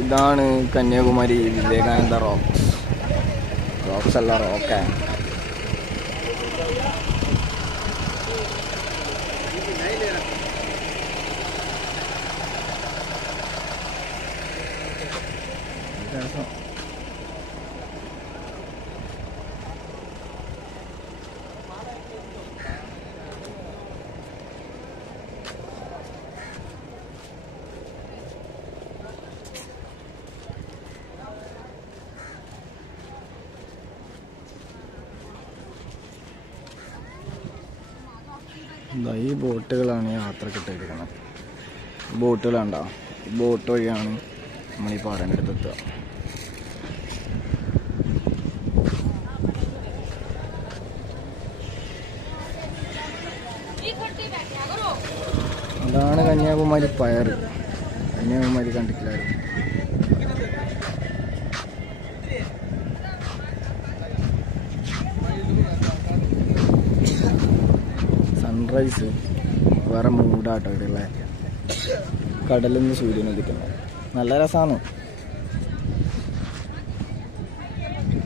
ഇതാണ് കന്യാകുമാരി വിവേകാനന്ദ റോക്സ് അല്ല റോക്കാ. ഈ ബോട്ടുകളാണ് യാത്രക്ക് ഇട്ടിരിക്കുന്നത്. ബോട്ടുകളുണ്ടോ? ബോട്ട് വഴിയാണ് നമ്മൾ ഈ പാറേൻ്റെ അടുത്തെത്തുക. അതാണ് കന്യാകുമാരി പയർ. കന്യാകുമാരി കണ്ടിട്ടില്ലായിരുന്നു. സൺറൈസ് വേറെ മൂടാട്ടോ ഇവിടെയുള്ള. കടലിൽ നിന്ന് സൂര്യൻ ഉദിക്കുന്നത് നല്ല രസമാണ്.